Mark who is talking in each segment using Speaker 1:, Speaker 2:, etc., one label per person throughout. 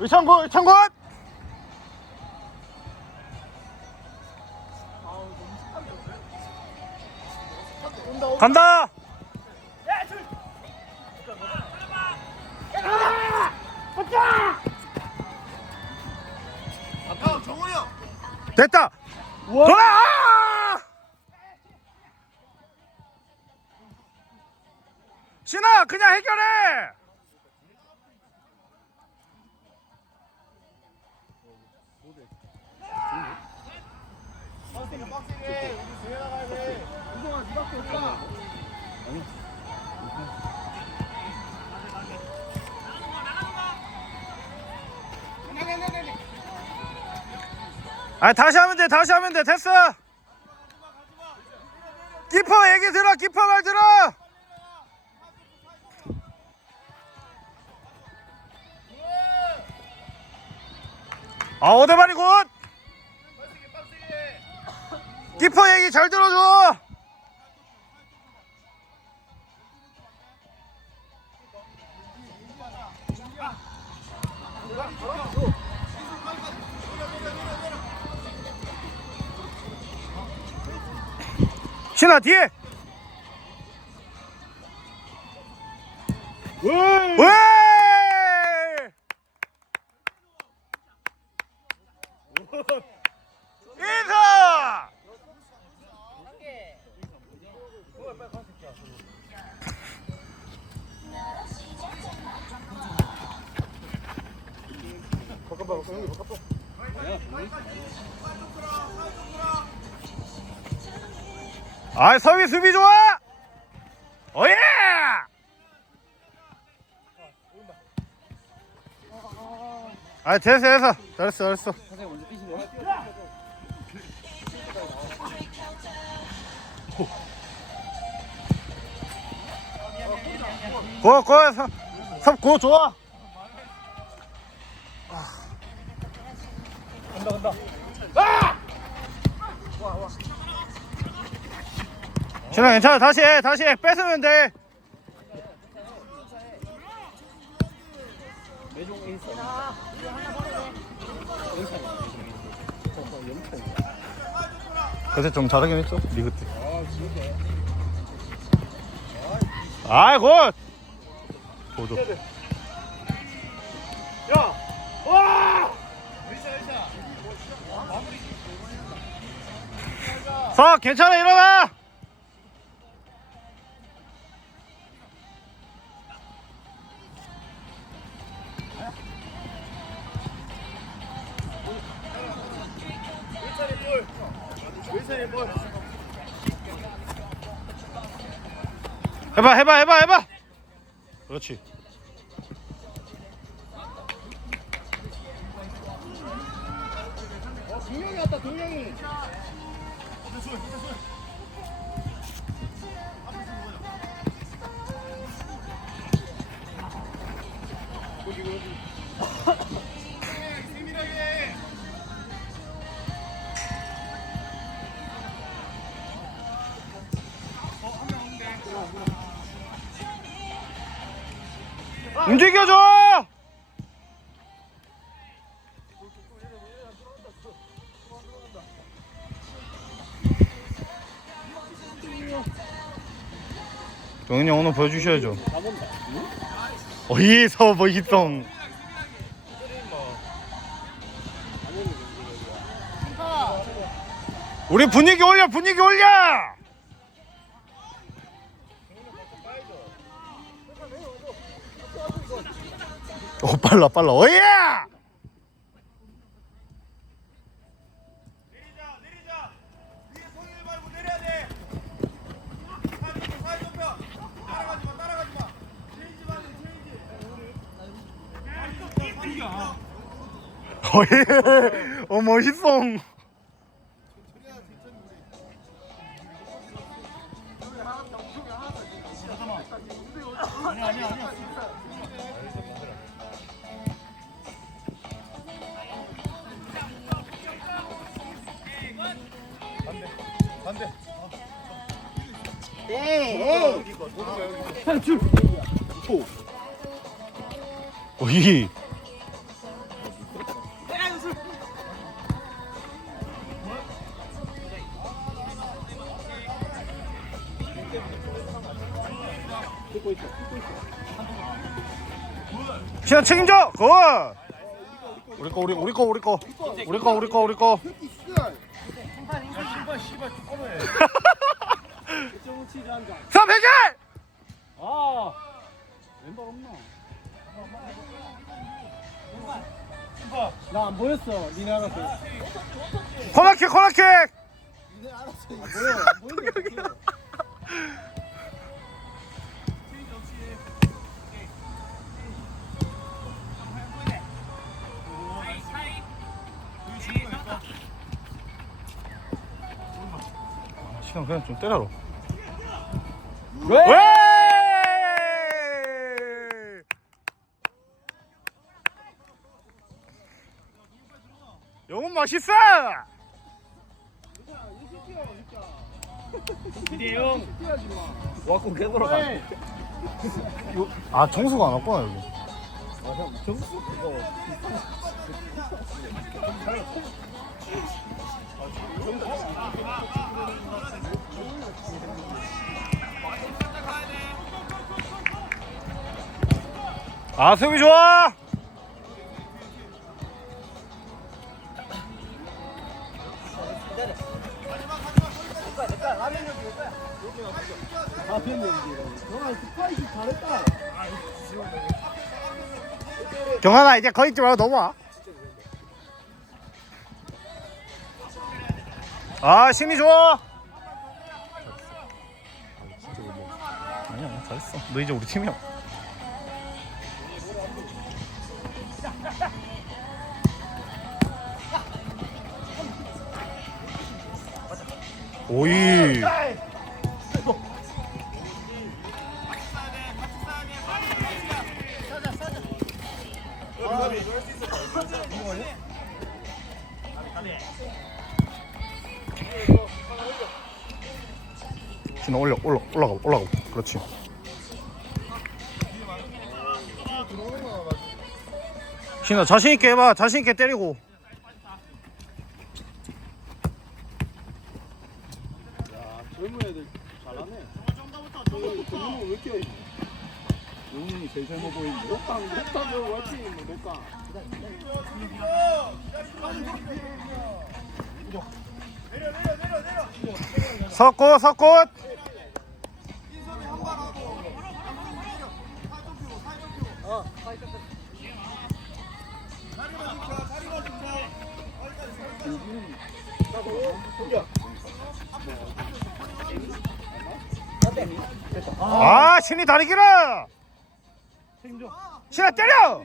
Speaker 1: 의창군 의창군 간다
Speaker 2: 아까 정훈이 형.
Speaker 1: 됐다 돌아 아! 신아 그냥 해결해
Speaker 2: 빡세게 빡세게. 우리 뒤에 나가야 돼. 운동화 니밖에 없다.
Speaker 1: 아 다시 하면 돼 다시 하면 돼 됐어 키퍼 얘기 들어 키퍼 말 들어 아 오대발이
Speaker 2: 빡세게.
Speaker 1: 키퍼 얘기 잘 들어줘 신아 뒤에 왜? 인사! 아, 서비 수비 좋아! 어예! 아, 됐어, 됐어. 잘했어, 잘했어. 고, 고, 섭, 섭, 고, 좋아. 준아 괜찮아. 다시 해 다시 해. 뺏으면 돼. 그때 좀 잘하긴 했죠? 리그 때. 아이 굿! 보도 석 괜찮아 일어나. 해봐 해봐 해봐 해봐 그렇지 움직여줘! 동현이 형 오늘 보여주셔야죠. 어이서 멋있성 우리 분위기 올려 분위기 올려 어 빨라 빨라 어이야
Speaker 2: 내리자 내리자. 위에 손을 말고 내려야 돼. 사이 좁혀. 따라가지 마 따라가지 마. 체인지 맞아 체인지.
Speaker 1: 어이 어 멋있어
Speaker 2: 탈출. 오.
Speaker 1: 어이. 시아 책임져! 고! 우리 거 우리 우리 거 우리 거 우리 거 우리 거 우리 거 삼 해결!
Speaker 3: 아 왼발 없나? 나 안 보였어. 니네 알았어.
Speaker 1: 코너킥 코너킥
Speaker 3: 보여. 안 보이는데.
Speaker 1: 신아 그냥 좀 때려라
Speaker 3: 왜?
Speaker 1: 왜? 영은 맛있어.
Speaker 3: 이대용. 와꾸 개돌아 가.
Speaker 1: 아 정수가 안 왔구나 여기.
Speaker 3: 아형 정수 그거.
Speaker 1: 아 수비 좋아. 경환아 이제 거기 있지 말고 넘어와. 아 심이 좋아. 아니야 잘했어. 너 이제 우리 팀이야. 오이. 신아 올려 올라 올라가 올라가. 그렇지. 신아 자신 있게 해봐. 자신 있게 때리고.
Speaker 3: 젊은 애들 잘하네. 왜 이렇게 용훈이 제일 젊어 보이는데? 녹강 녹강으로 있는 녹강.
Speaker 1: 석고 석고. 아 신이 다리 길어. 신아 때려.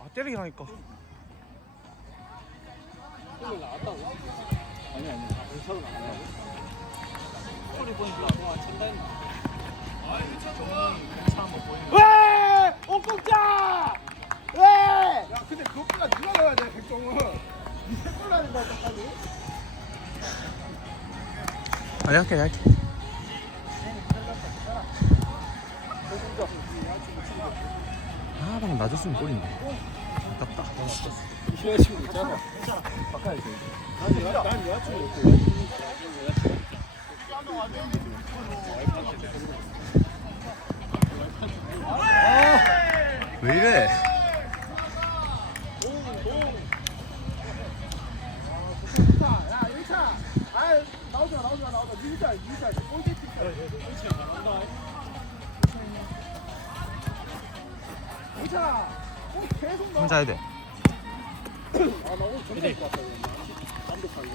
Speaker 1: 아 때리기라니까.
Speaker 3: 오늘 나왔다고? 아니 아니. 의사로 나왔다고? 소리 보니까 동안 찬다 했나? 왜? 옥국자! 왜? 야 근데 그것보다 누가 넣어야 돼 백종은? 골 나는 거 똑같이?
Speaker 1: 아니 할게 할게. 낮았으면 골인데. 아깝다.
Speaker 3: 여자친구 있잖아. 난 여자, 난 여자친구 없고.
Speaker 1: 왜 이래?
Speaker 3: 마, 나오지 마. 니자, 니자. 꼴대 팀.
Speaker 1: 혼자 해야 돼.
Speaker 3: 아, 나 오늘 전화 입고 왔다. 감독하게.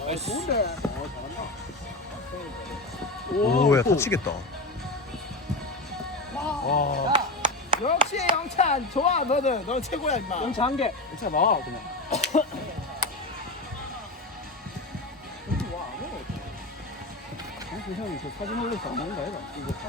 Speaker 3: 아, 좋은데. 아, 잘한다.
Speaker 1: 오야 다치겠다.
Speaker 3: 와. 야, 역시 영찬 좋아 너는 너 최고야 임마. 영찬 한 개. 영찬 나와 그냥. 와 아무나 영찬 형이 저 사진 올려서 안 먹는 거 아니야? 이거 사.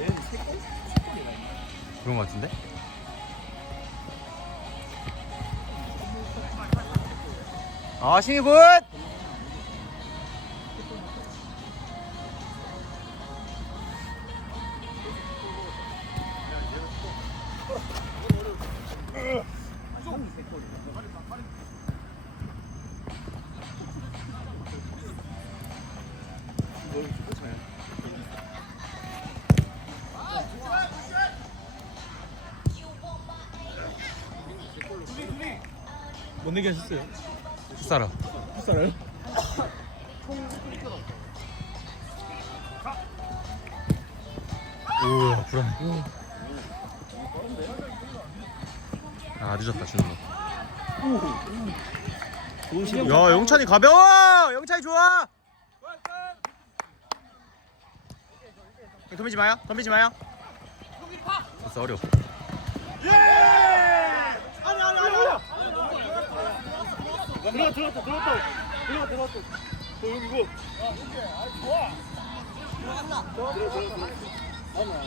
Speaker 3: 얘는 색깔? 색깔이라 있나?
Speaker 1: 그런 거 같은데? 아 신이 굿!
Speaker 3: 하셨어요?
Speaker 1: 풋살아.
Speaker 3: 풋살아요?
Speaker 1: 우와 불안해 아 늦었다 주는
Speaker 3: 시간
Speaker 1: 거야 영찬이 가벼워! 영찬이 좋아! 덤비지 마요 덤비지 마요. 됐어 어려워
Speaker 3: 들어가 들어갔다 들어갔다. 들어가 들어갔다. 저 여기 이거. 들어갔나? 들어 들어 들어 아마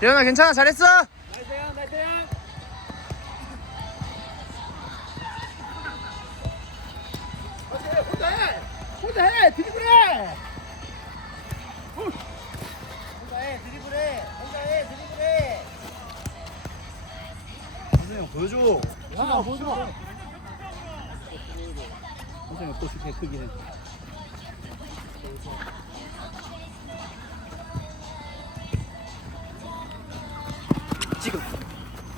Speaker 1: 대현아 괜찮아? 잘했어?
Speaker 3: 나이스야 나이스야 혼자 해 혼자 해 드리블해 보여줘. 야 보여줘. 선생님 또 슈팅 크긴 해 지금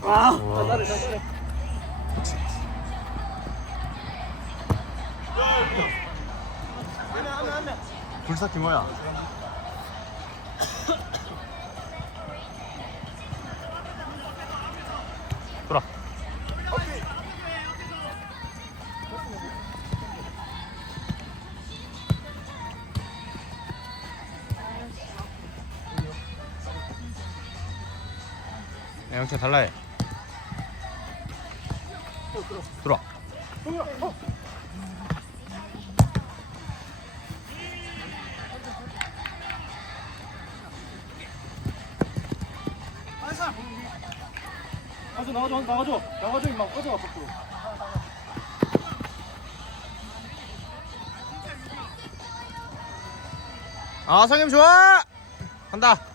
Speaker 3: 아 잘해 잘해
Speaker 1: 불사키 뭐야 야, 영차 달라해 들어와.
Speaker 3: 가져 나가줘 나가줘. 나가줘 임마. 꺼져 밖으로.
Speaker 1: 아 성님 좋아! 간다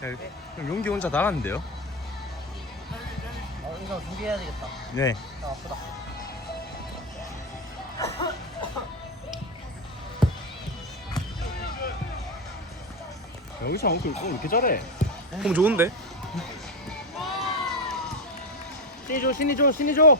Speaker 1: 그럼 용기 혼자 나갔는데요?
Speaker 2: 어 이거 준비해야 되겠다.
Speaker 1: 네.
Speaker 2: 아 아프다.
Speaker 3: 여기서 왜 이렇게 잘해.
Speaker 1: 폼 좋은데?
Speaker 3: 신이 줘 신이 줘 신이 줘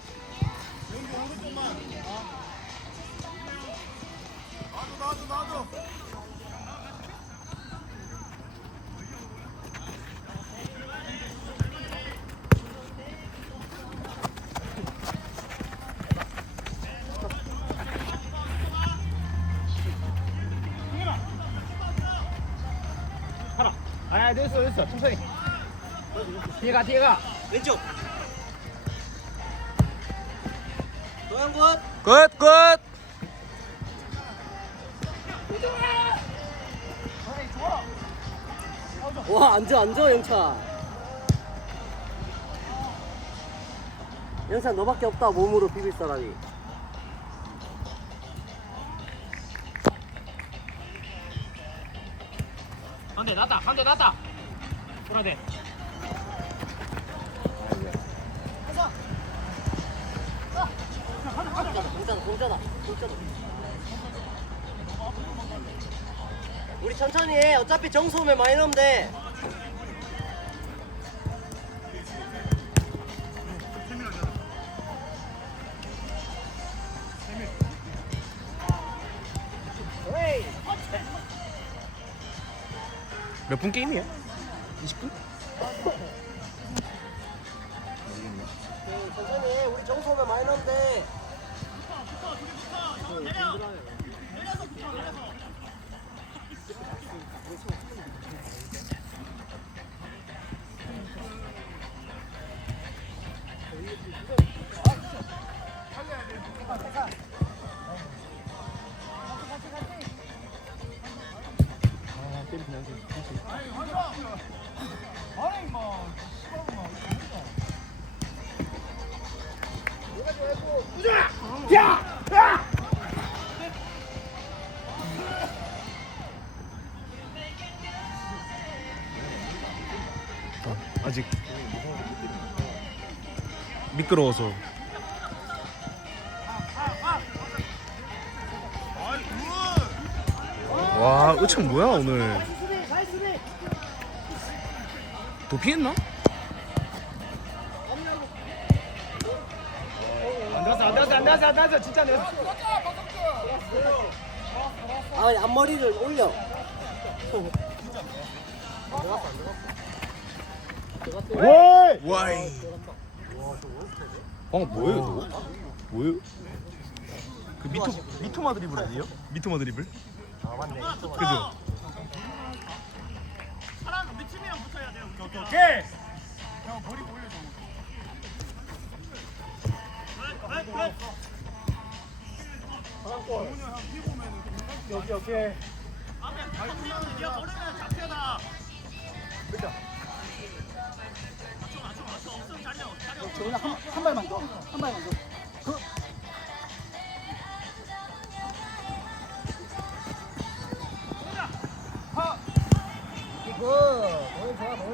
Speaker 3: 아야 됐어 됐어. 천천히. 뒤에 가 뒤에 가.
Speaker 2: 왼쪽. 노영군
Speaker 1: 굿 굿!
Speaker 4: 와 앉아 앉아 영찬 영찬 너밖에 없다 몸으로 비빌 사람이
Speaker 3: 한대 났다 한대 났다
Speaker 4: 공짜다 공짜다. 공짜다 공짜다 우리 천천히 해. 어차피 정수 오면 많이 넣으면 돼
Speaker 2: 몇 분 게임이야? 20분?
Speaker 1: 그, 천천히 해. 우리 정수 오면 많이 넣는데.
Speaker 2: 아직 미끄러워서 와 의창 뭐야 오늘 도피했나?
Speaker 1: 아, 앞머리를 올려.
Speaker 2: 와이 방금 뭐예요 저거? 뭐예요? 그 미토 미토마 드리블 아니에요? 미토마 드리블? 아 맞네 그죠?
Speaker 3: 한 발만 더. 한 발만 더.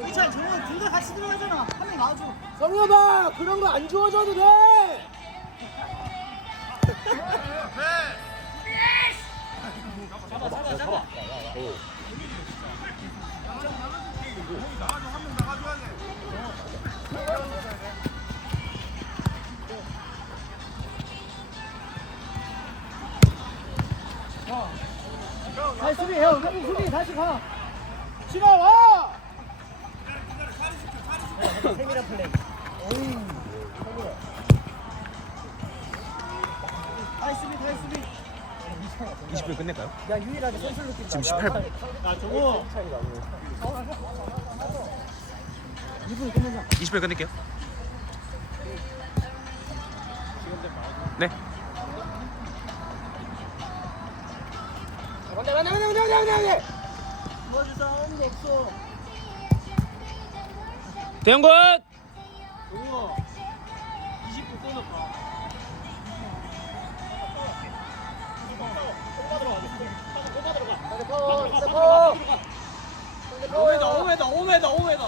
Speaker 3: 이찬 정우 둘다 같이 들어가잖아. 한 명 나와줘.
Speaker 1: 성엽아, 그런 거안 주워줘도 돼.
Speaker 3: 다시 수비 형. 한명 수비 다시 가. 신아 와.
Speaker 1: 세미라 플레이.
Speaker 3: 다시 수비 다시 수비.
Speaker 2: 20분 끝낼까요?
Speaker 1: 야, 유일하게 선수 느낌.
Speaker 2: 지금 18분
Speaker 3: 야 정우. 2분 끝내자.
Speaker 2: 20분 끝낼게요
Speaker 1: 맞네, 맞네.
Speaker 3: 도와줄 사람도 없어.
Speaker 2: 대형군
Speaker 3: 정우야. 20분 끊었다.
Speaker 1: 핸드폰, 핸드폰.
Speaker 3: 5m 5m 5m 5m.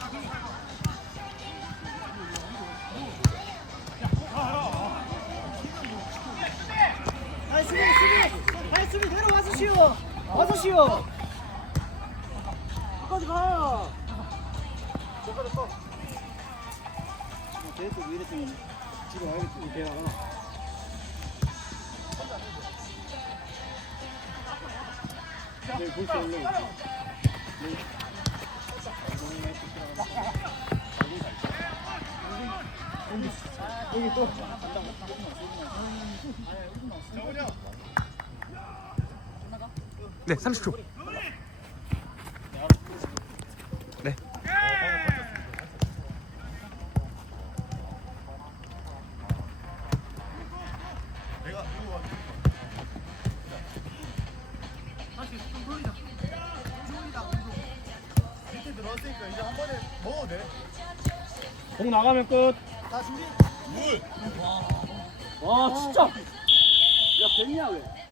Speaker 3: 다시 수비 수비 다시 수비 내려와서 쉬어 와서 쉬어 끝까지 가 계속 왜 이랬더니 지금 와야겠지 걔 나가 네, 볼수 올라오지. 여기 또
Speaker 2: 네 30초 네
Speaker 3: 공 나가면 끝. 다 준비. 와 진짜. 야 뱀이야 왜?